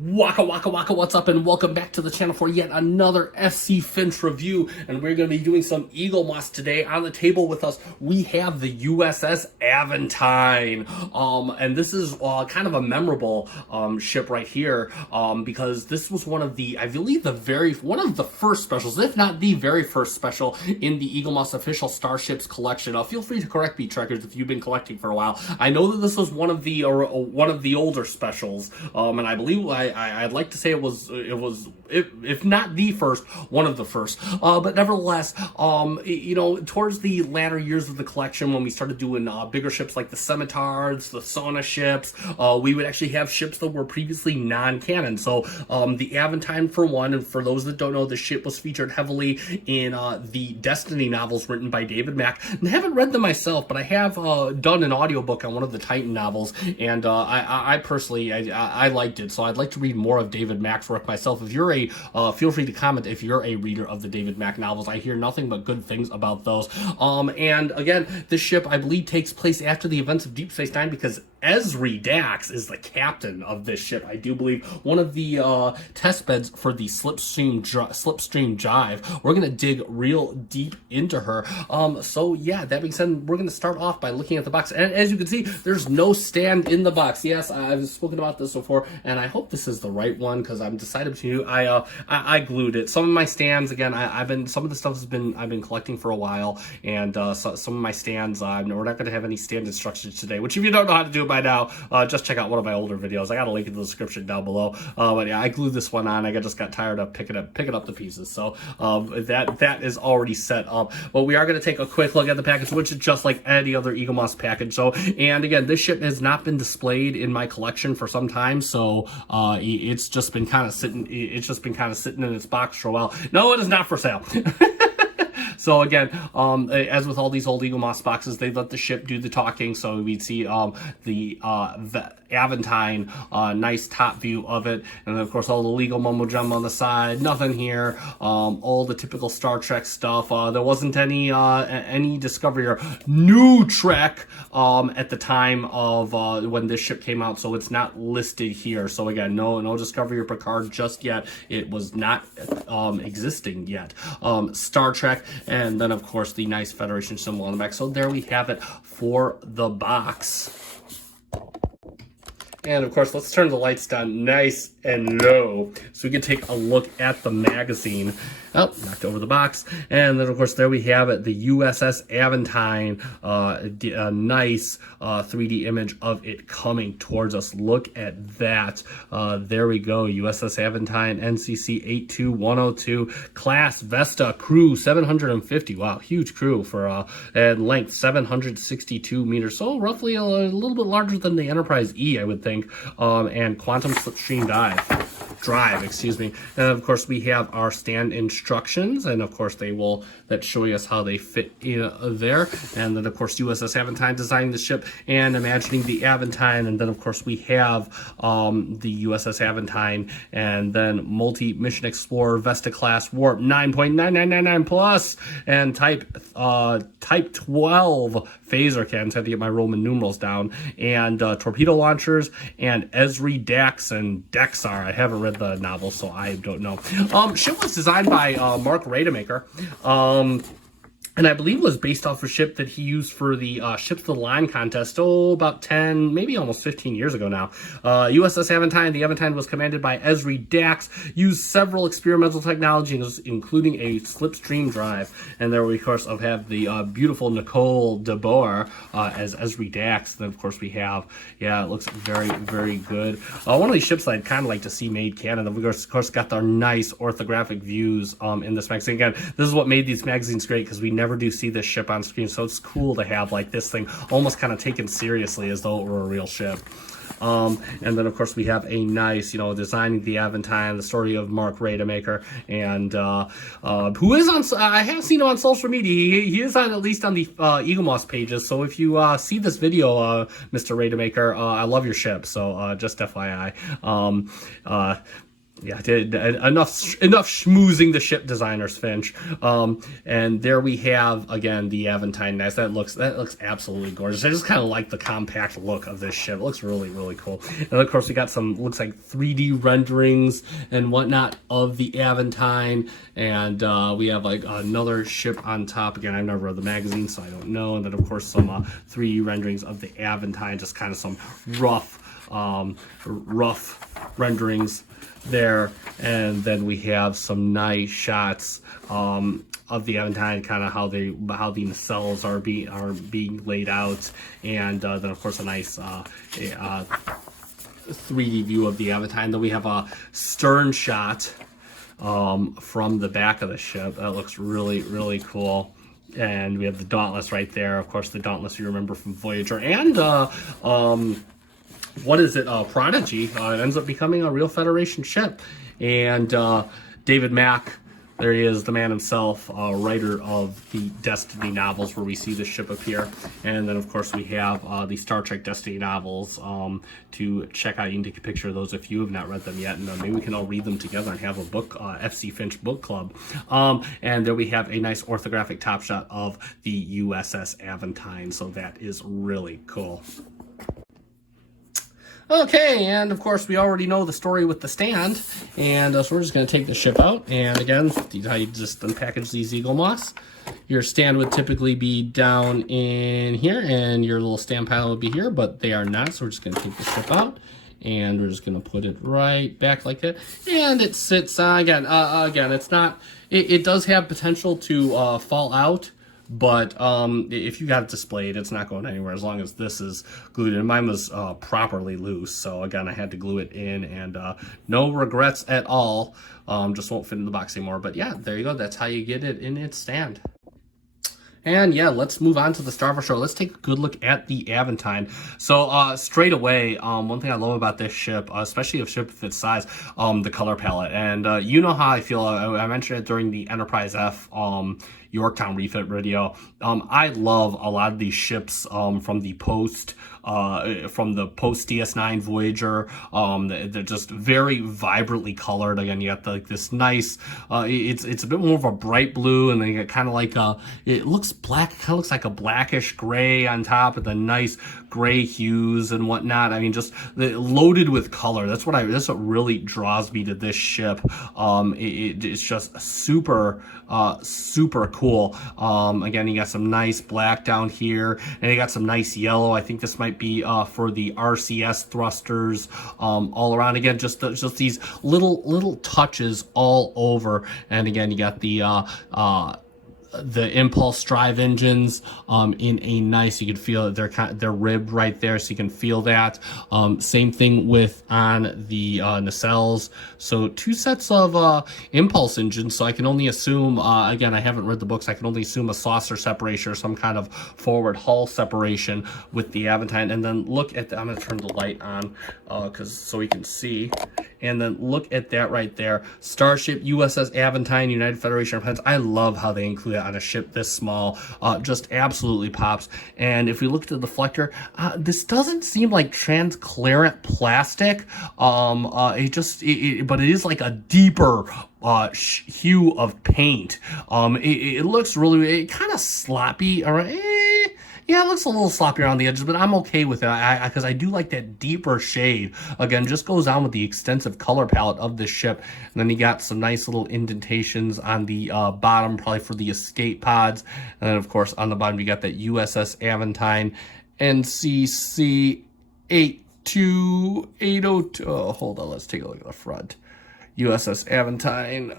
Waka waka waka, what's up, and welcome back to the channel for yet another SC Finch review. And we're going to be doing some EAGLEMOSS today. On the table with us we have the U.S.S. AVENTINE, and this is kind of a memorable ship right here, because this was one of the, I believe, one of the first specials, if not the very first special in the EAGLEMOSS official Starships collection. Feel free to correct me, Trekkers, if you've been collecting for a while. I know that this was one of the older specials, and I believe I'd like to say it was if not the first, one of the first. But nevertheless, towards the latter years of the collection, when we started doing bigger ships like the Scimitars, the Sauna ships, we would actually have ships that were previously non-canon. So the Aventine, for one, and for those that don't know, the ship was featured heavily in the Destiny novels written by David Mack. And I haven't read them myself, but I have done an audiobook on one of the Titan novels, and I personally I liked it. So I'd like to read more of David Mack's work myself. If you're feel free to comment if you're a reader of the David Mack novels. I hear nothing but good things about those. And again, this ship, I believe, takes place after the events of Deep Space Nine, because Ezri Dax is the captain of this ship. I do believe one of the test beds for the Slipstream Jive. We're gonna dig real deep into her. So yeah, that being said, we're gonna start off by looking at the box. And as you can see, there's no stand in the box. Yes, I've spoken about this before, and I hope this is the right one, because I'm decided between you. I glued it. Some of my stands, again, some of the stuff I've been collecting for a while, and some of my stands, we're not gonna have any stand instructions today. Which, if you don't know how to do it by now, just check out one of my older videos. I got a link in the description down below. But yeah, I glued this one on. I just got tired of picking up the pieces. So that is already set up. But we are going to take a quick look at the package, which is just like any other EAGLEMOSS package. So, and again, this ship has not been displayed in my collection for some time. So it's just been kind of sitting. It's just been kind of sitting in its box for a while. No, it is not for sale. So again, as with all these old EAGLEMOSS boxes, they let the ship do the talking. So we'd see the Aventine, nice top view of it, and then of course all the legal mumbo jumbo on the side. Nothing here. All the typical Star Trek stuff. There wasn't any Discovery or New Trek at the time of when this ship came out, so it's not listed here. So again, no Discovery or Picard just yet. It was not existing yet. Star Trek. And then, of course, the nice Federation symbol on the back. So there we have it for the box. And, of course, let's turn the lights down nice and low so we can take a look at the magazine. Oh, knocked over the box. And then, of course, there we have it, the U.S.S. Aventine. A nice 3D image of it coming towards us. Look at that. There we go. U.S.S. Aventine, NCC 82102, class Vesta, crew 750. Wow, huge crew for and length 762 meters. So roughly a little bit larger than the Enterprise E, I would think. And quantum slipstream drive, excuse me. And of course we have our stand instructions, and of course that's showing us how they fit in there. And then of course U.S.S. Aventine designing the ship and imagining the Aventine. And then of course we have the U.S.S. Aventine, and then multi-mission explorer Vesta class warp 9.9999 plus, and type 12 phaser cannons. I had to get my Roman numerals down, and torpedo launchers, and Ezri Dax and Dexar. I haven't read the novel, so I don't know. Ship was designed by Mark Rademacher. And I believe it was based off a ship that he used for the Ships of the Line contest, about 10, maybe almost 15 years ago now. U.S.S. Aventine. The Aventine was commanded by Ezri Dax, used several experimental technologies, including a slipstream drive. And there we, of course, have the beautiful Nicole DeBoer as Ezri Dax. Then, of course, we have, yeah, it looks very, very good. One of these ships that I'd kind of like to see made canon. We, of course, got our nice orthographic views in this magazine. Again, this is what made these magazines great, because we never do see this ship on screen, so it's cool to have like this thing almost kind of taken seriously as though it were a real ship. And then of course we have a nice, designing the Aventine, the story of Mark Rademacher, and who is on, I have seen him on social media. He is on, at least on the EAGLEMOSS pages. So if you see this video, Mr. Rademacher, I love your ship. So just FYI. Yeah, enough schmoozing the ship designers, Finch. And there we have again the Aventine Nest. That looks absolutely gorgeous. I just kind of like the compact look of this ship. It looks really cool. And of course we got some looks like 3D renderings and whatnot of the Aventine. And we have like another ship on top. Again, I've never read the magazine, so I don't know. And then of course some 3D renderings of the Aventine, just kind of some rough renderings there. And then we have some nice shots of the Aventine, kind of how the nacelles are being laid out, and then of course a nice 3D view of the Aventine. Then we have a stern shot from the back of the ship that looks really cool. And we have the Dauntless right there. Of course, the Dauntless you remember from Voyager, and what is it? Prodigy. It ends up becoming a real Federation ship. And David Mack, there he is, the man himself, writer of the Destiny novels where we see the ship appear. And then, of course, we have the Star Trek Destiny novels to check out. You can take a picture of those if you have not read them yet. And maybe we can all read them together and have a book, FC Finch book club. And there we have a nice orthographic top shot of the U.S.S. Aventine. So that is really cool. Okay, and of course we already know the story with the stand, and so we're just going to take the ship out. And again, how you just unpackage these EAGLEMOSS. Your stand would typically be down in here, and your little stand panel would be here, but they are not, so we're just going to take the ship out, and we're just going to put it right back like that. And it sits, again, it's not, it does have potential to fall out. But if you got it displayed, it's not going anywhere as long as this is glued in. Mine was properly loose, so again, I had to glue it in, and no regrets at all. Just won't fit in the box anymore. But yeah, there you go. That's how you get it in its stand. And yeah, let's move on to the Star Wars show. Let's take a good look at the Aventine. So straight away, one thing I love about this ship, especially a ship of its size, the color palette. And you know how I feel. I mentioned it during the Enterprise F Yorktown refit video. I love a lot of these ships from the post DS9 Voyager. They're just very vibrantly colored. Again, you got like this nice, it's a bit more of a bright blue, and then you get kind of like it looks black, kind of looks like a blackish gray on top of the nice gray hues and whatnot. I mean, just loaded with color. That's what really draws me to this ship. It's just super cool. Again, you got some nice black down here, and you got some nice yellow. I think this might be for the RCS thrusters all around. Again, just these little touches all over. And again, you got the impulse drive engines in a nice, you can feel it, they're ribbed right there, so you can feel that. Same thing with on the nacelles. So two sets of impulse engines, so I can only assume, again, I haven't read the books, I can only assume a saucer separation or some kind of forward hull separation with the Aventine. And then look at I'm going to turn the light on so we can see. And then look at that right there. Starship, U.S.S. Aventine, United Federation of Planets. I love how they include it on a ship this small. Just absolutely pops. And if we look at the deflector, this doesn't seem like transparent plastic. But it is like a deeper hue of paint. It looks really, kind of sloppy. Yeah, it looks a little sloppy around the edges, but I'm okay with it because I do like that deeper shade. Again, just goes on with the extensive color palette of this ship. And then you got some nice little indentations on the bottom, probably for the escape pods. And then, of course, on the bottom, you got that USS Aventine NCC 82802. Oh, hold on, let's take a look at the front. USS Aventine.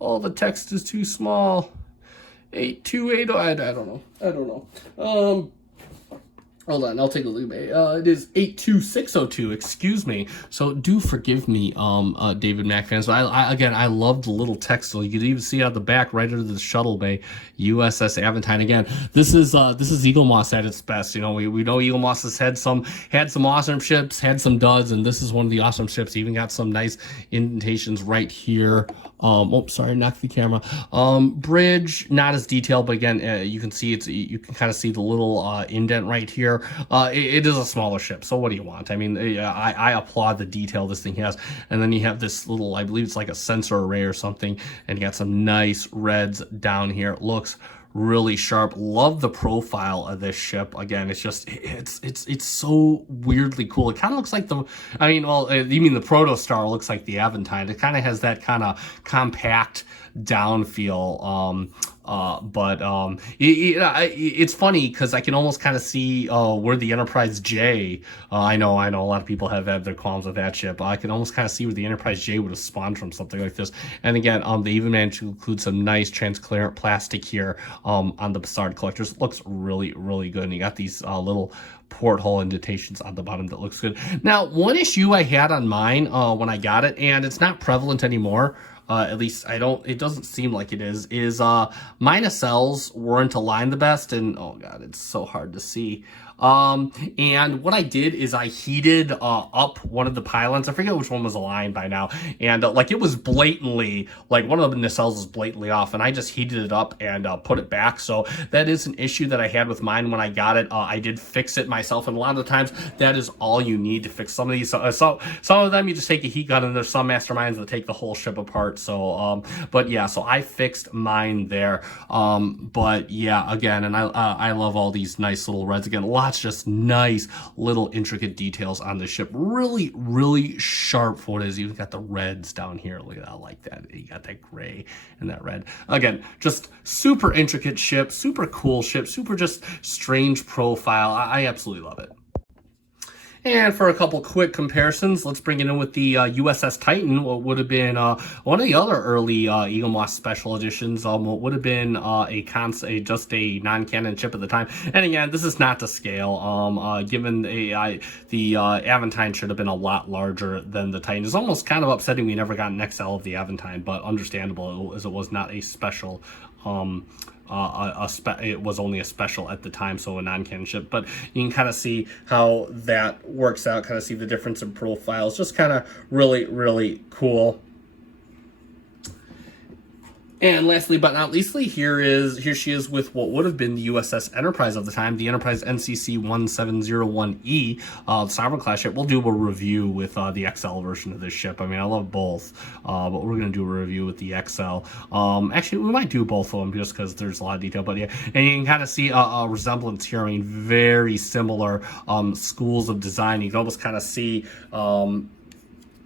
Oh, the text is too small. 8280. I don't know. Hold on, I'll take a look. It is 82602. Excuse me. So do forgive me, David Mack fans. But I love the little text. So you can even see out the back, right under the shuttle bay, USS Aventine. Again, this is EAGLEMOSS at its best. You know, we know EAGLEMOSS has had some awesome ships, had some duds, and this is one of the awesome ships. Even got some nice indentations right here Oops, sorry, knocked the camera. Bridge, not as detailed, but again, you can see you can kind of see the little indent right here. It is a smaller ship, so what do you want? I mean, I applaud the detail this thing has. And then you have this little, I believe it's like a sensor array or something, and you got some nice reds down here. It looks really sharp. Love the profile of this ship. Again, it's just it's so weirdly cool. It kind of looks like the, I mean, well, you mean the Protostar looks like the Aventine. It kind of has that kind of compact down feel. It's funny because I can almost kind of see where the Enterprise J, I know a lot of people have had their qualms with that ship. I can almost kind of see where the Enterprise J would have spawned from something like this. And again, they even managed to include some nice transparent plastic here on the Bassard collectors. It looks really, really good. And you got these little porthole indentations on the bottom that looks good. Now, one issue I had on mine when I got it, and it's not prevalent anymore, at least it doesn't seem like it is my nacelles weren't aligned the best, and oh god, it's so hard to see. And what I did is I heated up one of the pylons. I forget which one was aligned by now, and like it was blatantly, like one of the nacelles was blatantly off, and I just heated it up and put it back. So that is an issue that I had with mine when I got it. I did fix it myself, and a lot of the times that is all you need to fix some of these. So some of them you just take a heat gun, and there's some masterminds that take the whole ship apart. So but yeah, so I fixed mine there. But yeah, again, and I love all these nice little reds. Again, lots just nice little intricate details on the ship. Really, really sharp for what it is. You've got the reds down here. Look at that, I like that. You got that gray and that red. Again, just super intricate ship, super cool ship, super just strange profile. I absolutely love it. And for a couple quick comparisons, let's bring it in with the U.S.S. Titan, what would have been one of the other early EAGLEMOSS special editions, what would have been just a non-canon chip at the time. And again, this is not to scale, given the Aventine should have been a lot larger than the Titan. It's almost kind of upsetting we never got an XL of the Aventine, but understandable as it was not a special it was only a special at the time, so a non-canon ship. But you can kind of see how that works out, kind of see the difference in profiles. Just kind of really, really cool. And lastly but not leastly, here she is with what would have been the U.S.S. Enterprise of the time, the Enterprise NCC 1701E, Sovereign class ship. We'll do a review with the XL version of this ship. I mean, I love both, but we're going to do a review with the XL. Actually, we might do both of them just because there's a lot of detail. But yeah, and you can kind of see a resemblance here. I mean, very similar schools of design. You can almost kind of see,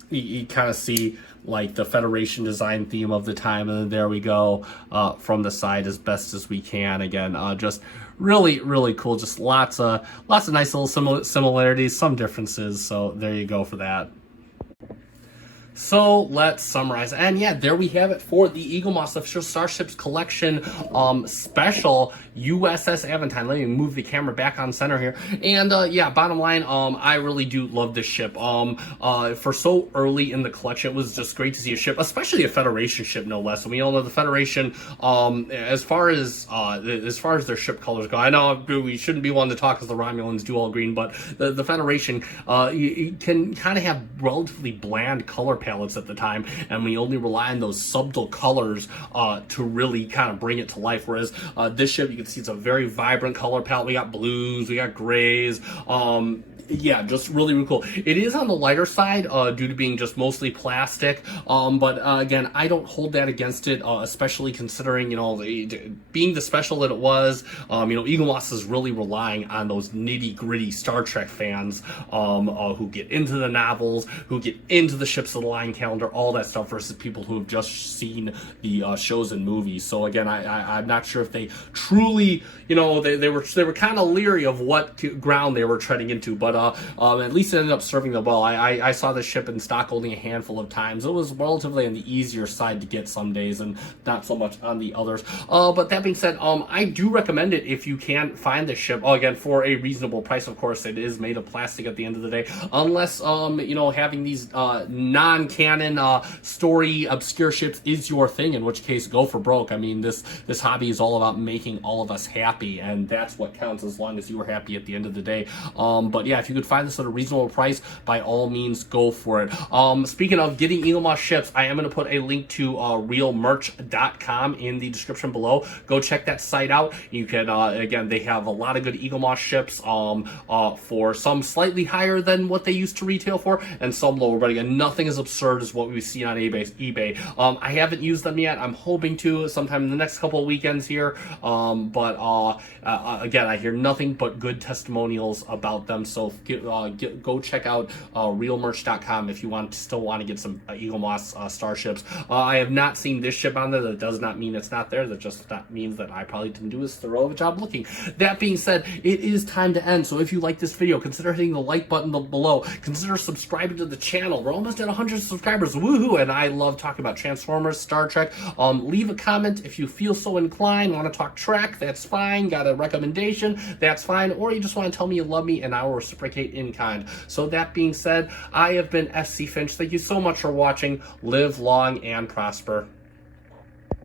you kind of see like the Federation design theme of the time, and then there we go from the side as best as we can. Again, just really, really cool. Just lots of nice little similarities, some differences. So there you go for that. So let's summarize. And yeah, there we have it for the EAGLEMOSS Official Starships Collection special U.S.S. Aventine. Let me move the camera back on center here. And yeah, bottom line, I really do love this ship. For so early in the collection, it was just great to see a ship, especially a Federation ship, no less. And we all know the Federation, as far as their ship colors go, I know we shouldn't be one to talk because the Romulans do all green, but the Federation you can kind of have relatively bland color palettes at the time, and we only rely on those subtle colors to really kind of bring it to life. Whereas this ship, you can see it's a very vibrant color palette. We got blues, we got grays, yeah, just really, really cool. It is on the lighter side due to being just mostly plastic, but again, I don't hold that against it, especially considering, you know, being the special that it was. You know, EAGLEMOSS is really relying on those nitty-gritty Star Trek fans who get into the novels, who get into the Ships of the Line calendar, all that stuff, versus people who have just seen the shows and movies. So again, I'm not sure if they truly, you know, they were kind of leery of what ground they were treading into, but at least it ended up serving them well. I saw the ship in stock only a handful of times. It was relatively on the easier side to get some days and not so much on the others. But that being said, I do recommend it if you can find the ship. Again, for a reasonable price, of course. It is made of plastic at the end of the day. Unless, you know, having these non non-canon story obscure ships is your thing, in which case go for broke. I mean, this hobby is all about making all of us happy, and that's what counts, as long as you are happy at the end of the day. But yeah, if you could find this at a reasonable price, by all means go for it. Speaking of getting EAGLEMOSS ships, I am going to put a link to realmerch.com in the description below. Go check that site out. You can again, they have a lot of good EAGLEMOSS ships for some slightly higher than what they used to retail for, and some lower, but again, nothing as absurd as what we see on eBay. I haven't used them yet. I'm hoping to sometime in the next couple of weekends here, but again, I hear nothing but good testimonials about them, so go check out realmerch.com if you still want to get some EAGLEMOSS starships. I have not seen this ship on there. That does not mean it's not there. That means that I probably didn't do as thorough of a job looking. That being said, it is time to end, so if you like this video, consider hitting the like button below. Consider subscribing to the channel. We're almost at 100 subscribers. Woohoo! And I love talking about Transformers, Star Trek. Leave a comment if you feel so inclined. Want to talk Trek? That's fine. Got a recommendation? That's fine. Or you just want to tell me you love me, and I will reciprocate in kind. So that being said, I have been SC Finch. Thank you so much for watching. Live long and prosper.